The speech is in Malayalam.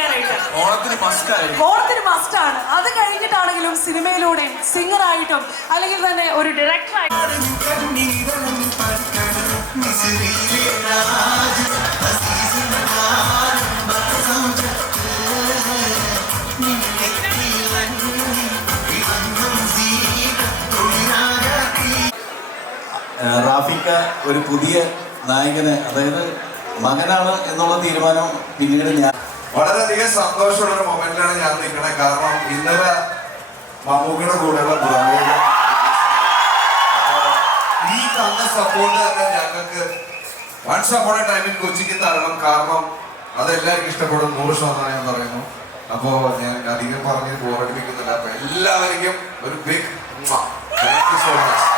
ആഘോഷിക്കാനായിട്ട്. ഓണത്തിന് മസ്റ്റാണ്. അത് കഴിഞ്ഞിട്ടാണെങ്കിലും സിനിമയിലൂടെ സിംഗറായിട്ടും അല്ലെങ്കിൽ തന്നെ ഒരു ഡയറക്ടറായിട്ടും റാഫിക്ക ഒരു പുതിയ നായകന്, അതായത് മകനാണ് എന്നുള്ള തീരുമാനം പിന്നീട് ഞാൻ വളരെയധികം സന്തോഷമുള്ള ഒരു മൊമെന്റിലാണ് ഞാൻ നിൽക്കണേ. കാരണം ഇന്നലെ മമ്മൂക്കയുടെ കൂടെയുള്ള ഈ തന്ന സപ്പോർട്ട് തന്നെ ഞങ്ങൾക്ക് വൺസ് അപ്പോൺ എ ടൈമിൽ കൊച്ചിക്ക് തരണം. കാരണം അതെല്ലാവർക്കും ഇഷ്ടപ്പെടും 100% ഞാൻ പറയുന്നു. അപ്പോ ഞാൻ അധികം പറഞ്ഞ് ബോറടിപ്പിക്കുന്നില്ല. അപ്പൊ എല്ലാവർക്കും ഒരു big thank you so much.